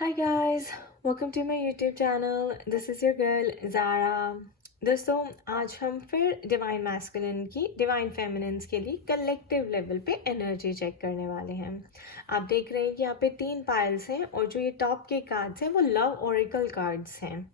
Hi guys, welcome to my YouTube channel. This is your girl Zara. दोस्तों आज हम फिर डिवाइन मैस्कुलिन की डिवाइन फेमिनिन्स के लिए कलेक्टिव लेवल पे एनर्जी चेक करने वाले हैं। आप देख रहे हैं कि यहाँ पे 3 पाइल्स हैं और जो ये टॉप के कार्ड्स हैं वो लव ओरेकल कार्ड्स हैं।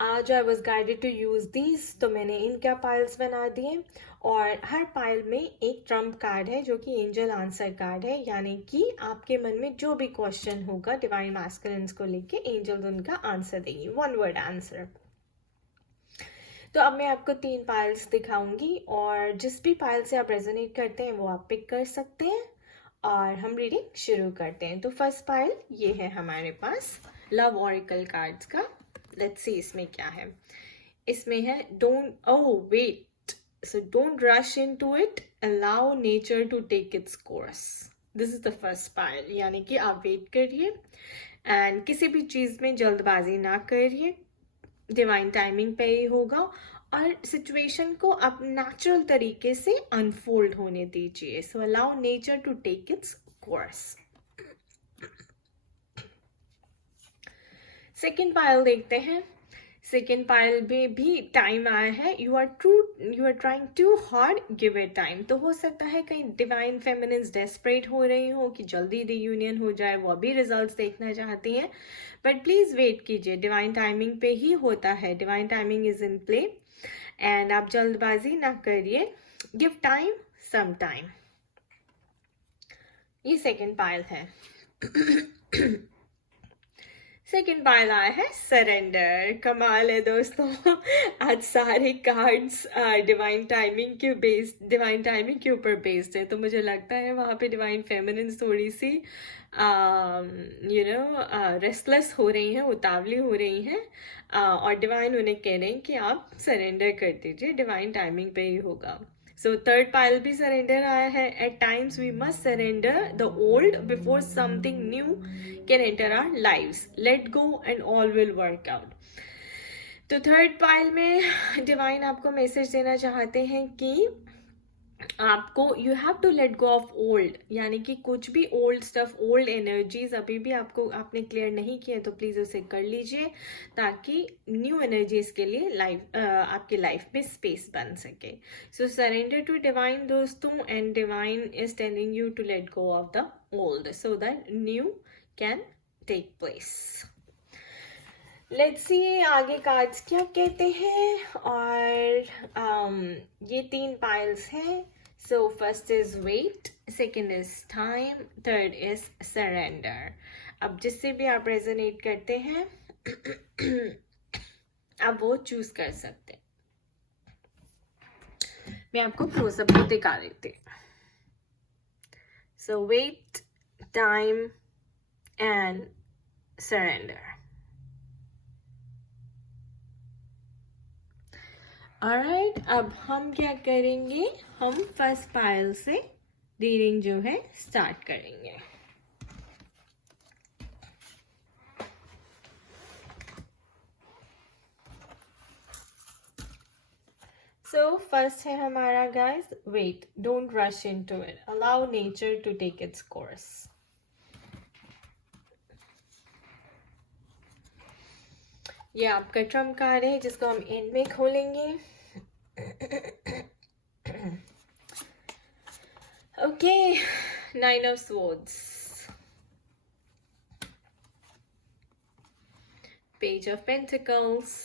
आज I was guided to use these, तो मैंने इनका पाइल्स बना दिए और हर पाइल में एक ट्रम्प कार्ड है जो कि एंजल आंसर कार्ड है, यानी कि आपके मन में जो भी क्वेश्चन होगा डिवाइन मैस्कुलिन्स को लेके एंजल्स उनका आंसर देंगी, वन वर्ड आंसर। तो अब मैं आपको 3 पाइल्स दिखाऊंगी और जिस भी पाइल से आप रेजोनेट करते हैं वो आप पिक कर सकते हैं और हम रीडिंग शुरू करते हैं। तो फर्स्ट पाइल ये है हमारे पास लव ओरेकल कार्ड्स का। लेट्स सी इसमें क्या है। इसमें है don't wait, so don't rush into it, allow nature to take its course. This is the first pile, यानी कि आप वेट करिए एंड किसी भी चीज में जल्दबाजी ना करिए, डिवाइन टाइमिंग पे ही होगा और सिचुएशन को आप नेचुरल तरीके से अनफोल्ड होने दीजिए। So allow nature to take its course. Second pile देखते हैं। सेकेंड पाइल में भी टाइम आया है। You are trying to hard, give it time. तो हो सकता है कहीं डिवाइन फेमिनिन्स डेस्परेट हो रही हो कि जल्दी रियूनियन हो जाए, वो अभी रिजल्ट्स देखना चाहती हैं, बट प्लीज वेट कीजिए, डिवाइन टाइमिंग पे ही होता है, divine timing is in play and आप जल्दबाजी ना करिए, गिव टाइम सम टाइम। ये सेकेंड पाइल है। सेकेंड पाइल आया है सरेंडर। कमाल है दोस्तों, आज सारे कार्ड्स डिवाइन टाइमिंग के ऊपर बेस्ड है। तो मुझे लगता है वहाँ पे डिवाइन फेमिनिन्स थोड़ी सी रेस्टलेस हो रही हैं, उतावली हो रही हैं और डिवाइन उन्हें कह रहे हैं कि आप सरेंडर कर दीजिए, डिवाइन टाइमिंग पे ही होगा। So third pile भी surrender आया है। At times we must surrender the old before something new can enter our lives. Let go and all will work out. तो थर्ड पाइल में डिवाइन आपको मैसेज देना चाहते हैं कि आपको you have to let go of old, यानी कि कुछ भी ओल्ड स्टफ, ओल्ड एनर्जीज अभी भी आपने क्लियर नहीं किया तो प्लीज उसे कर लीजिए ताकि न्यू एनर्जीज के लिए आपकी लाइफ में स्पेस बन सके। सो सरेंडर टू डिवाइन दोस्तों, and divine is telling you to let go of the old so that new can take place. Let's see आगे कार्ड्स क्या कहते हैं। और ये 3 पाइल्स हैं। So first is wait, second is time, third is surrender. अब जिससे भी आप रेजोनेट करते हैं आप वो चूज कर सकते हैं। मैं आपको क्लोजअप में दिखा देती हूँ। So wait, time and surrender. Alright, अब हम क्या करेंगे, हम फर्स्ट पाइल से रीडिंग जो है स्टार्ट करेंगे। सो फर्स्ट है हमारा guys wait, don't rush into it, allow nature to take its course. ये आपका ट्रम्प कार्ड है जिसको हम एंड में खोलेंगे। Okay, 9 of swords, Page of Pentacles,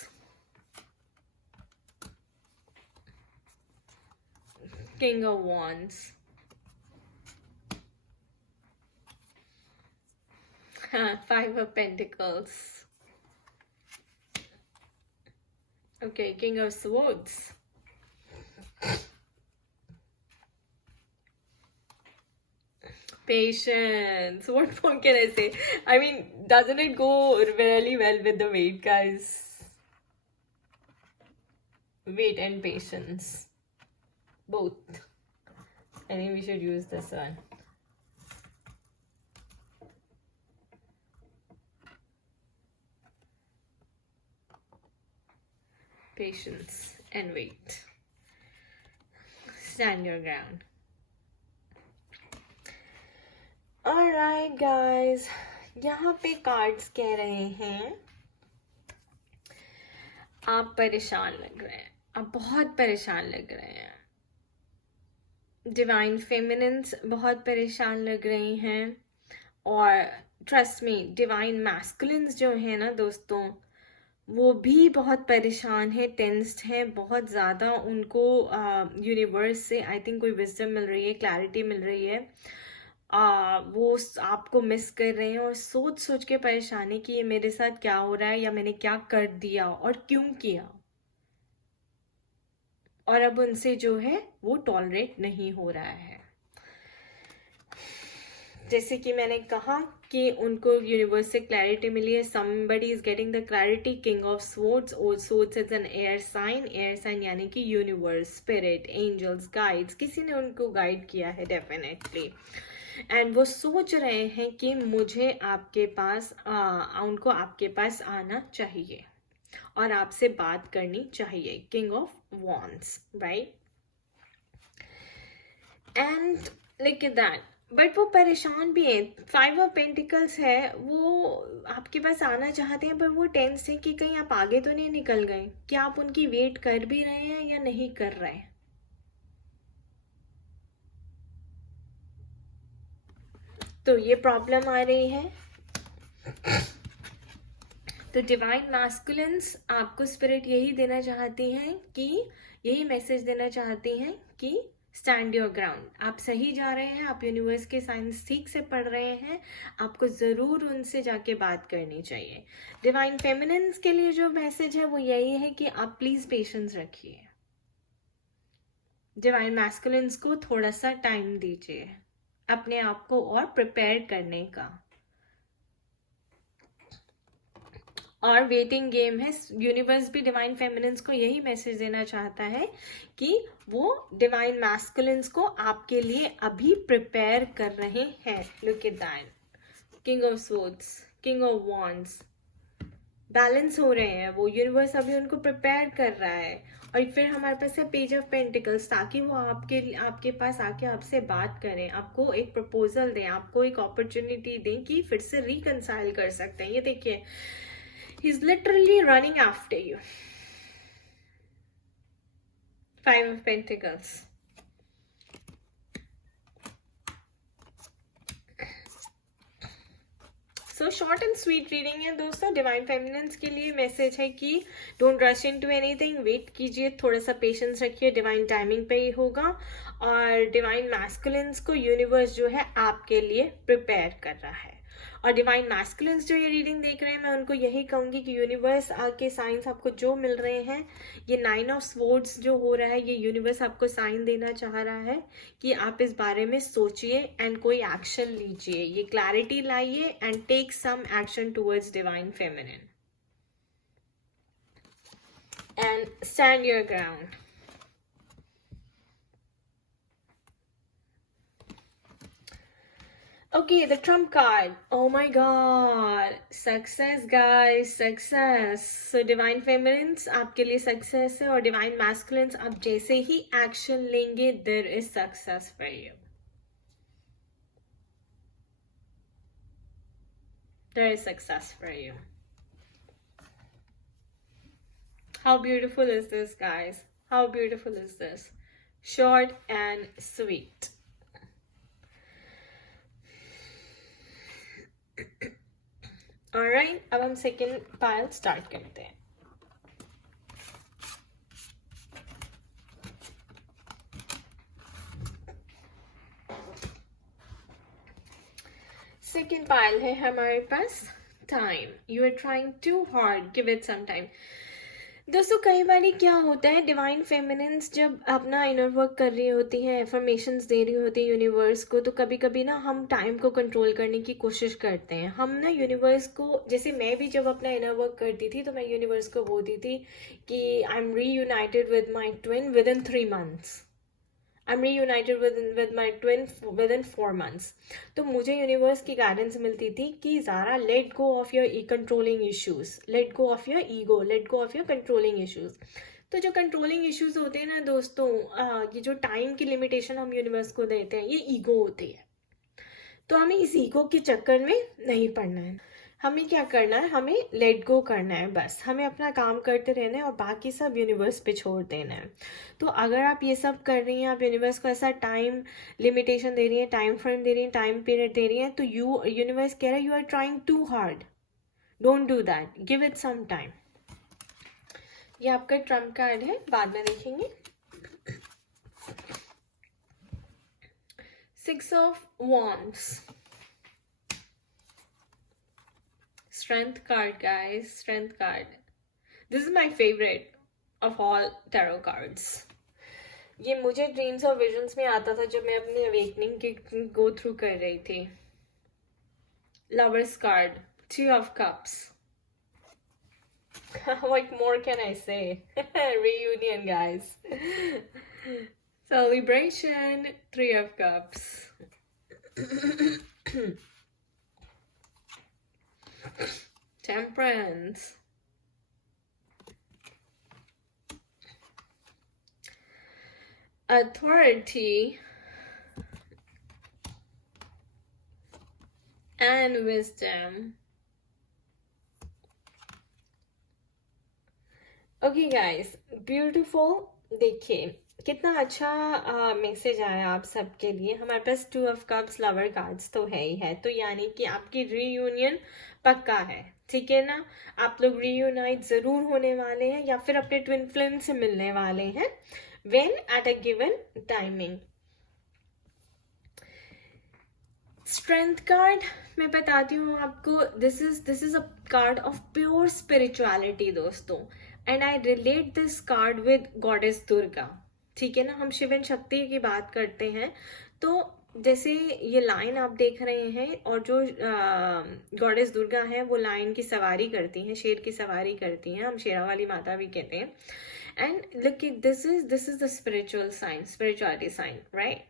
King of Wands, Five of Pentacles. Okay, King of Swords, patience. What more can I say? I mean, doesn't it go really well with the weight, guys? Weight and patience, both. I think we should use this one. Patience and wait. Stand your ground. Alright guys, यहाँ पे cards कह रहे हैं आप परेशान लग रहे हैं, आप बहुत परेशान लग रहे हैं। डिवाइन फेमिनिन्स बहुत परेशान लग रही हैं, और ट्रस्ट मी डिवाइन मैस्कुलिन्स जो है ना दोस्तों, वो भी बहुत परेशान है, टेंस्ड है बहुत ज़्यादा। उनको यूनिवर्स से आई थिंक कोई विजडम मिल रही है, क्लैरिटी मिल रही है। वो आपको मिस कर रहे हैं और सोच सोच के परेशानी कि ये मेरे साथ क्या हो रहा है, या मैंने क्या कर दिया और क्यों किया, और अब उनसे जो है वो टॉलरेट नहीं हो रहा है। जैसे कि मैंने कहा कि उनको यूनिवर्स से क्लैरिटी मिली है, somebody is getting the clarity, king of swords, और swords is an air sign यानी कि यूनिवर्स, स्पिरिट, एंजल्स, गाइड्स, किसी ने उनको गाइड किया है डेफिनेटली। एंड वो सोच रहे हैं कि मुझे आपके पास उनको आपके पास आना चाहिए और आपसे बात करनी चाहिए, king of wands, right. And like that, but वो परेशान भी है। 5 ऑफ पेंटिकल्स है, वो आपके पास आना चाहते हैं, पर वो टेंस है कि कहीं आप आगे तो नहीं निकल गए, क्या आप उनकी वेट कर भी रहे हैं या नहीं कर रहे हैं। तो ये प्रॉब्लम आ रही है। तो डिवाइन मैस्कुलिन्स आपको स्पिरिट यही देना चाहती हैं कि यही मैसेज देना चाहती हैं कि स्टैंड योर ग्राउंड, आप सही जा रहे हैं, आप यूनिवर्स के साइंस ठीक से पढ़ रहे हैं, आपको ज़रूर उनसे जाके बात करनी चाहिए। डिवाइन फेमिनिन्स के लिए जो मैसेज है वो यही है कि आप प्लीज़ पेशेंस रखिए, डिवाइन मैस्कुलिन्स को थोड़ा सा टाइम दीजिए अपने आप को और प्रिपेयर करने का। और वेटिंग गेम है, यूनिवर्स भी डिवाइन फेमिनिन्स को यही मैसेज देना चाहता है कि वो डिवाइन मैस्कुलिन्स को आपके लिए अभी प्रिपेयर कर रहे हैं। Look at that, king of swords, king of wands, balance हो रहे हैं वो, यूनिवर्स अभी उनको प्रिपेयर कर रहा है। और फिर हमारे पास है पेज ऑफ पेंटिकल्स, ताकि वो आपके पास आके आपसे बात करें, आपको एक प्रपोजल दें, आपको एक अपॉर्चुनिटी दें कि फिर से रिकंसाइल कर सकते हैं। ये देखिए, he's literally running after you. 5 of Pentacles. So short and sweet reading है दोस्तों। डिवाइन फेमिनिन्स के लिए मैसेज है कि don't rush into anything, wait कीजिए, थोड़ा सा पेशेंस रखिए, डिवाइन टाइमिंग पे ही होगा। और डिवाइन मैस्कुलिन्स को यूनिवर्स जो है आपके लिए प्रिपेयर कर रहा है। और डिवाइन मैस्कुलिन्स जो ये रीडिंग देख रहे हैं, मैं उनको यही कहूँगी कि यूनिवर्स के साइंस आपको जो मिल रहे हैं, ये 9 ऑफ स्वॉर्ड्स जो हो रहा है, ये यूनिवर्स आपको साइन देना चाह रहा है कि आप इस बारे में सोचिए एंड कोई एक्शन लीजिए, ये क्लैरिटी लाइए and take some action towards divine feminine and stand your ground. Okay, the trump card. Oh my god. Success, guys. Success. So, divine feminines आपके लिए success है, और divine masculines आप जैसे ही action लेंगे, there is success for you. There is success for you. How beautiful is this, guys? How beautiful is this? Short and sweet. Alright, अब हम second pile start करते हैं। सेकेंड पाइल है हमारे पास time. You are trying to hard, give it some time. दोस्तों कई बार क्या होता है, डिवाइन फेमिनिन्स जब अपना इनर वर्क कर रही होती हैं, एफर्मेशंस दे रही होती हैं यूनिवर्स को, तो कभी कभी ना हम टाइम को कंट्रोल करने की कोशिश करते हैं। हम ना यूनिवर्स को, जैसे मैं भी जब अपना इनर वर्क करती थी, तो मैं यूनिवर्स को बोलती थी कि I am reunited with my twin with in 3 months, I am reunited with my twin with in 4 months। तो मुझे यूनिवर्स की गाइडेंस मिलती थी कि ज़ारा let go of your controlling issues, let go of your ego, let go of your controlling issues. तो जो controlling issues होते हैं ना दोस्तों, ये जो टाइम की लिमिटेशन हम यूनिवर्स को देते हैं, ये ईगो होती है। तो हमें इस ईगो के चक्कर में नहीं पड़ना है। हमें क्या करना है, हमें लेट गो करना है, बस हमें अपना काम करते रहना है और बाकी सब यूनिवर्स पे छोड़ देना है। तो अगर आप ये सब कर रही हैं, आप यूनिवर्स को ऐसा टाइम लिमिटेशन दे रही हैं, टाइम फ्रेम दे रही हैं, टाइम पीरियड दे रही हैं, तो यूनिवर्स कह रहा है you are trying to hard, don't do that, give it some time. ये आपका ट्रम्प कार्ड है, बाद में देखेंगे। 6 of Wands. Strength card, guys. Strength card. This is my favorite of all tarot cards. ये मुझे ड्रीम्स और विजन्स में आता था जब मैं अपनी अवेकनिंग के गो थ्रू कर रही थी। Lovers card, 2 of Cups. What more can I say? Reunion, guys. Celebration, 3 of Cups. Temperance. Authority. And wisdom. Okay guys, beautiful. देखिए कितना अच्छा मैसेज आया आप सबके लिए। हमारे पास 2 of Cups लवर कार्ड्स तो है ही है, तो यानी कि आपकी रीयूनियन पक्का है, ठीक है ना। आप लोग रीयूनाइट ज़रूर होने वाले हैं या फिर अपने ट्विन फ्लेम से मिलने वाले हैं when at a given timing. Strength card मैं बताती हूँ आपको, this is a card of pure spirituality दोस्तों, and I relate this card with goddess Durga, ठीक है ना। हम शिवन शक्ति की बात करते हैं, तो जैसे ये लाइन आप देख रहे हैं, और जो गॉडेस दुर्गा है वो लाइन की सवारी करती हैं, शेर की सवारी करती हैं, हम शेरा वाली माता भी कहते हैं। And look it, this is the spiritual sign, spirituality sign, right.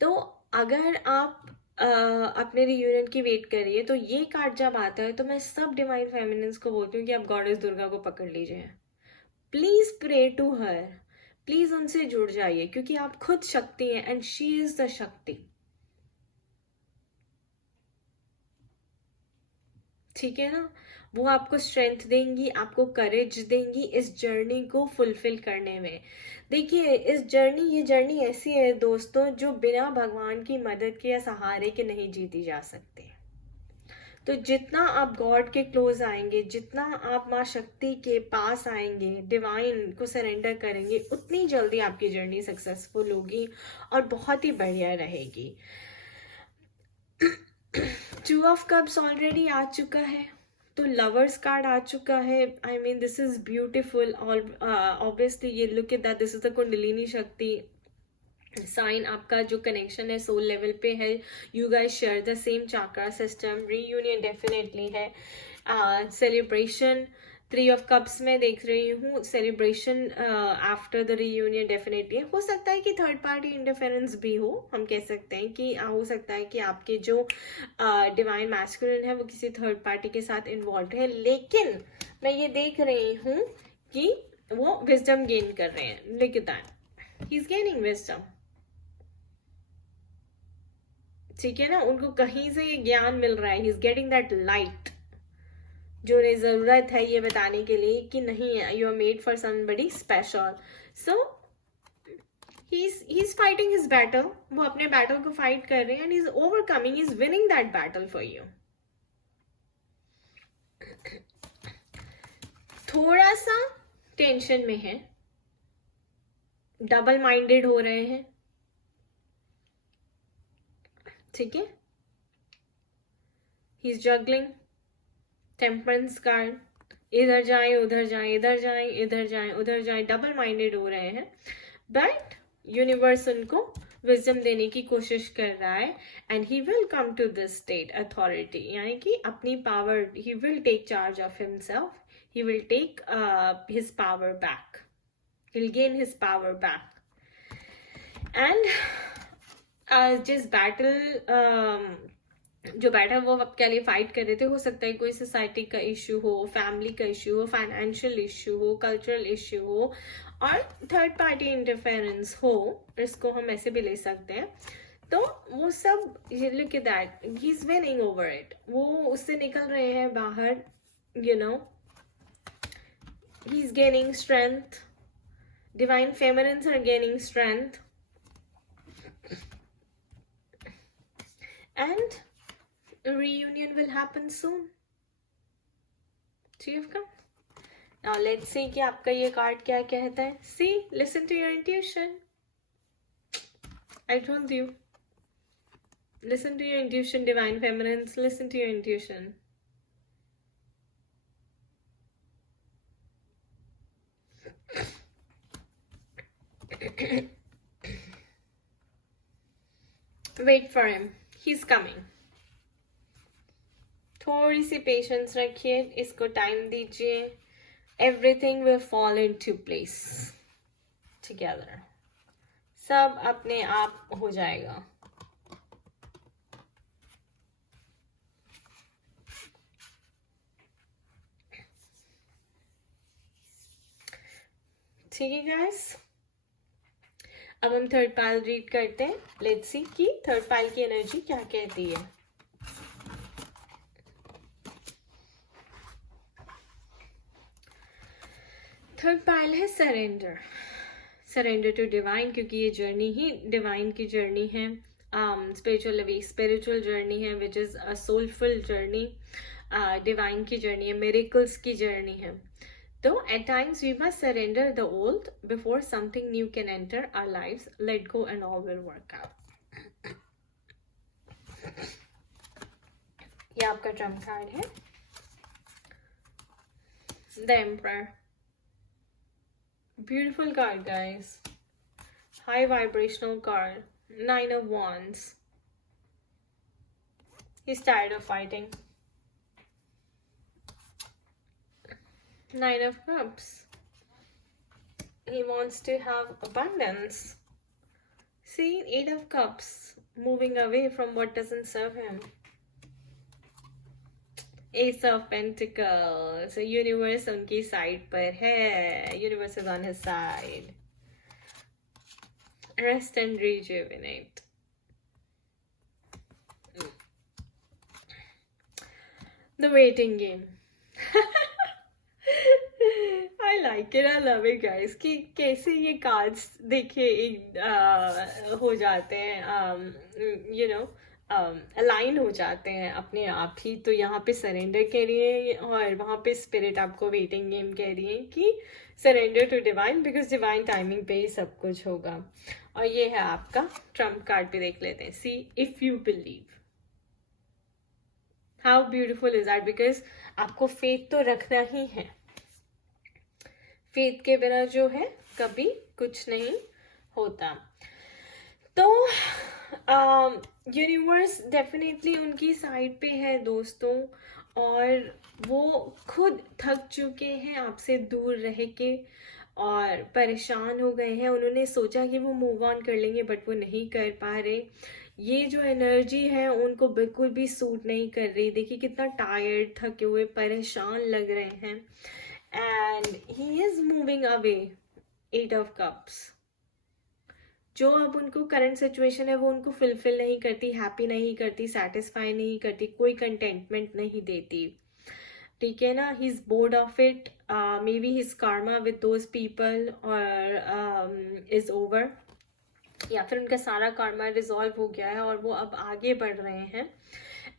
तो अगर आप अपने रियूनियन की वेट करिए, तो ये कार्ड जब आता है तो मैं सब डिवाइन फेमिनिन्स को बोलती हूँ कि आप गॉडेस दुर्गा को पकड़ लीजिए, please pray to her, please उनसे जुड़ जाइए, क्योंकि आप खुद शक्ति हैं एंड शी इज द शक्ति, ठीक है ना। वो आपको स्ट्रेंथ देंगी, आपको करेज देंगी इस जर्नी को फुलफिल करने में। देखिए ये जर्नी ऐसी है दोस्तों जो बिना भगवान की मदद के या सहारे के नहीं जीती जा सकती। तो जितना आप गॉड के क्लोज आएंगे, जितना आप माँ शक्ति के पास आएंगे, डिवाइन को सरेंडर करेंगे, उतनी जल्दी आपकी जर्नी सक्सेसफुल होगी और बहुत ही बढ़िया रहेगी। 2 of Cups ऑलरेडी आ चुका है, तो लवर्स कार्ड आ चुका है। I mean this is beautiful. Obviously ये look at that, this is the kundalini shakti sign. आपका जो कनेक्शन है सोल लेवल पे है, you guys share the same chakra system, reunion definitely है। सेलिब्रेशन 3 of Cups में देख रही हूँ, celebration after the reunion definitely है। हो सकता है कि थर्ड पार्टी इंटरफेरेंस भी हो, हम कह सकते हैं कि हो सकता है कि आपके जो डिवाइन मैस्कुलिन है वो किसी थर्ड पार्टी के साथ इन्वॉल्व है, लेकिन मैं ये देख रही हूँ कि वो विजडम गेन कर रहे हैं। Look at that, he is gaining wisdom, ठीक है ना। उनको कहीं से ये ज्ञान मिल रहा है, he is getting that light जो उन्हें जरूरत है ये बताने के लिए कि नहीं, you are made for somebody special. So he is fighting his battle, वो अपने बैटल को फाइट कर रहे हैं and is overcoming, is winning that battle for you. थोड़ा सा टेंशन में है, डबल माइंडेड हो रहे हैं, ठीक है। He is juggling, temperance card, इधर जाएं उधर जाएं, इधर जाएं इधर जाएं उधर जाएं, डबल माइंडेड हो रहे हैं। बट यूनिवर्स उनको विजडम देने की कोशिश कर रहा है and he will come to this state authority, यानी कि अपनी power, he will take charge of himself, he will take his power back, he'll gain his power back and जिस बैटल जो बैटल वो आपके लिए फाइट कर रहे थे, हो सकता है कोई सोसाइटी का इश्यू हो, फैमिली का इश्यू हो, फाइनेंशियल इश्यू हो, कल्चरल इश्यू हो, और थर्ड पार्टी इंटरफेरेंस हो, इसको हम ऐसे भी ले सकते हैं। तो वो सब, ये look at that, he is winning over it, वो उससे निकल रहे हैं बाहर, you know, he is gaining strength, divine feminines are gaining strength, and a reunion will happen soon. Three of Cups. Now let's see कि आपका ये card क्या कहता है. See, listen to your intuition. I told you. Listen to your intuition, divine feminines. Listen to your intuition. Wait for him. He's coming. थोड़ी सी patience रखिए, इसको time दीजिए. Everything will fall into place together. सब अपने आप हो जाएगा. ठीक है गाइस, अब हम थर्ड पाइल रीड करते हैं. लेट्स सी कि थर्ड पाइल की एनर्जी क्या कहती है. थर्ड पाइल है सरेंडर. सरेंडर टू डिवाइन, क्योंकि ये जर्नी ही डिवाइन की जर्नी है. स्पिरिचुअल जर्नी है, which is a soulful journey. Divine की जर्नी है, मिरेकल्स की जर्नी है. तो at times we must surrender the old before something new can enter our lives. Let go and all will work out. ये आपका Trump card है. The Emperor. Beautiful card, guys. High vibrational card. 9 of Wands. He's tired of fighting. 9 of Cups. He wants to have abundance. See, 8 of Cups. Moving away from what doesn't serve him. Ace of Pentacles. So universe उनकी side पर है. Universe is on his side. Rest and rejuvenate. The waiting game. I like it, I love it guys, कि कैसे ये cards देखिए हो जाते हैं, यू नो, अलाइन हो जाते हैं अपने आप ही. तो यहाँ पे सरेंडर कह रही है और वहाँ पे स्पिरिट आपको वेटिंग गेम कह रही है कि surrender to divine, because divine timing पे ही सब कुछ होगा. और ये है आपका ट्रम्प कार्ड पे देख लेते हैं. See, if you believe. How beautiful is that, because आपको फेथ तो रखना ही है. फेथ के बिना जो है कभी कुछ नहीं होता. तो यूनिवर्स डेफिनेटली उनकी साइड पे है दोस्तों, और वो खुद थक चुके हैं आपसे दूर रह के और परेशान हो गए हैं. उन्होंने सोचा कि वो मूव ऑन कर लेंगे, बट वो नहीं कर पा रहे. ये जो एनर्जी है उनको बिल्कुल भी सूट नहीं कर रही. देखिए कितना टायर्ड, थके हुए, परेशान लग रहे हैं. And he is moving away. 8 of Cups. जो अब उनको करंट सिचुएशन है वो उनको फुलफिल नहीं करती, हैप्पी नहीं करती, सेटिस्फाई नहीं करती, कोई कंटेंटमेंट नहीं देती. ठीक है ना. He is board of it. May be his Karma with those people और इज ओवर, या फिर उनका सारा कार्मा रिजॉल्व हो गया है और वो अब आगे बढ़ रहे हैं.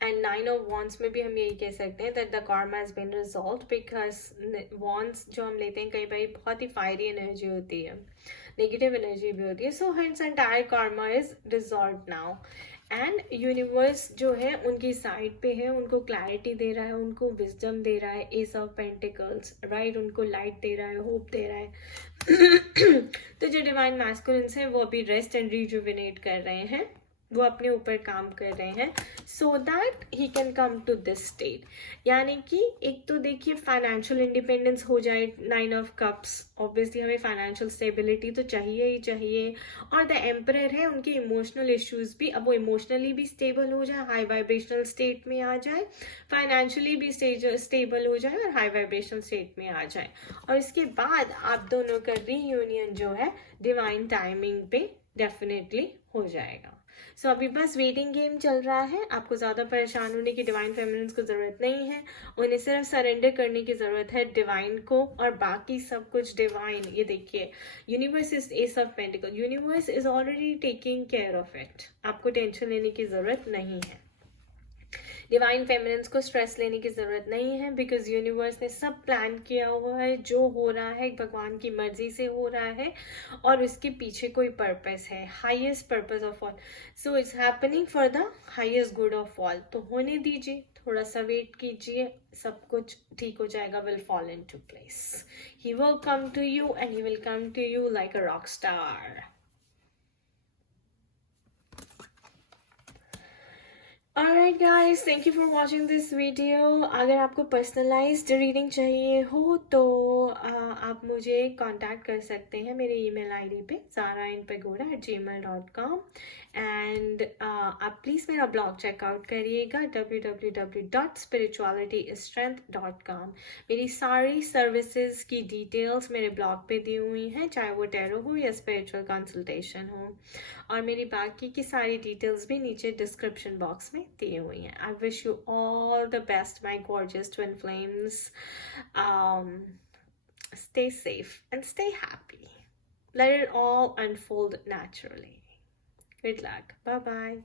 एंड 9 of Wands में भी हम यही कह सकते हैं that the karma has been resolved, because wands जो हम लेते हैं कई बार बहुत ही फायरी एनर्जी होती है, नेगेटिव एनर्जी भी होती है. So hence entire Karma is resolved now. And universe जो है उनकी साइड पे है, उनको क्लैरिटी दे रहा है, उनको विजडम दे रहा है. एस ऑफ पेंटिकल्स, राइट, उनको लाइट दे रहा है, होप दे रहा है. तो जो डिवाइन मैस्कुलिन्स हैं वो अभी रेस्ट एंड रिजुविनेट कर रहे हैं, वो अपने ऊपर काम कर रहे हैं, so that he can come to this state. यानी कि एक तो देखिए फाइनेंशियल इंडिपेंडेंस हो जाए. 9 of Cups, ऑब्वियसली हमें फाइनेंशियल स्टेबिलिटी तो चाहिए ही चाहिए. और द एम्परर है, उनके इमोशनल इश्यूज भी, अब वो इमोशनली भी स्टेबल हो जाए, हाई वाइब्रेशनल स्टेट में आ जाए, फाइनेंशियली भी स्टेबल हो जाए और हाई वाइब्रेशनल स्टेट में आ जाए. और इसके बाद आप दोनों का रीयूनियन जो है डिवाइन टाइमिंग पे डेफिनेटली हो जाएगा. सो अभी बस वेटिंग गेम चल रहा है, आपको ज़्यादा परेशान होने की डिवाइन फेमिनिन्स को ज़रूरत नहीं है, उन्हें सिर्फ सरेंडर करने की ज़रूरत है डिवाइन को, और बाकी सब कुछ डिवाइन, ये देखिए universe is S of pentacle, universe is already taking care of it, आपको टेंशन लेने की ज़रूरत नहीं है। डिवाइन फेमिनिन्स को स्ट्रेस लेने की ज़रूरत नहीं है, बिकॉज यूनिवर्स ने सब प्लान किया हुआ है, जो हो रहा है भगवान की मर्जी से हो रहा है, और उसके पीछे कोई पर्पस है, highest purpose of all, so it's happening for the highest good of all. तो होने दीजिए, थोड़ा सा वेट कीजिए, सब कुछ ठीक हो जाएगा, will fall into place, he will come to you and he will come to you like a rock star. Alright guys, thank you for watching this video. अगर आपको पर्सनलाइज्ड रीडिंग चाहिए हो तो आप मुझे कांटेक्ट कर सकते हैं मेरे ईमेल आईडी पे zarainpagoda@gmail.com, एंड आप प्लीज़ मेरा ब्लॉग चेकआउट करिएगा www.spiritualitystrength.com। मेरी सारी सर्विसेज की डिटेल्स मेरे ब्लॉग पे दी हुई हैं, चाहे वो टैरो हो या स्पिरिचुअल कंसल्टेशन हो, और मेरी बाकी की सारी डिटेल्स भी नीचे डिस्क्रिप्शन बॉक्स में दी हुई हैं। I wish you all the best my gorgeous twin flames, stay safe and stay happy, let it all unfold naturally. Good luck, bye bye.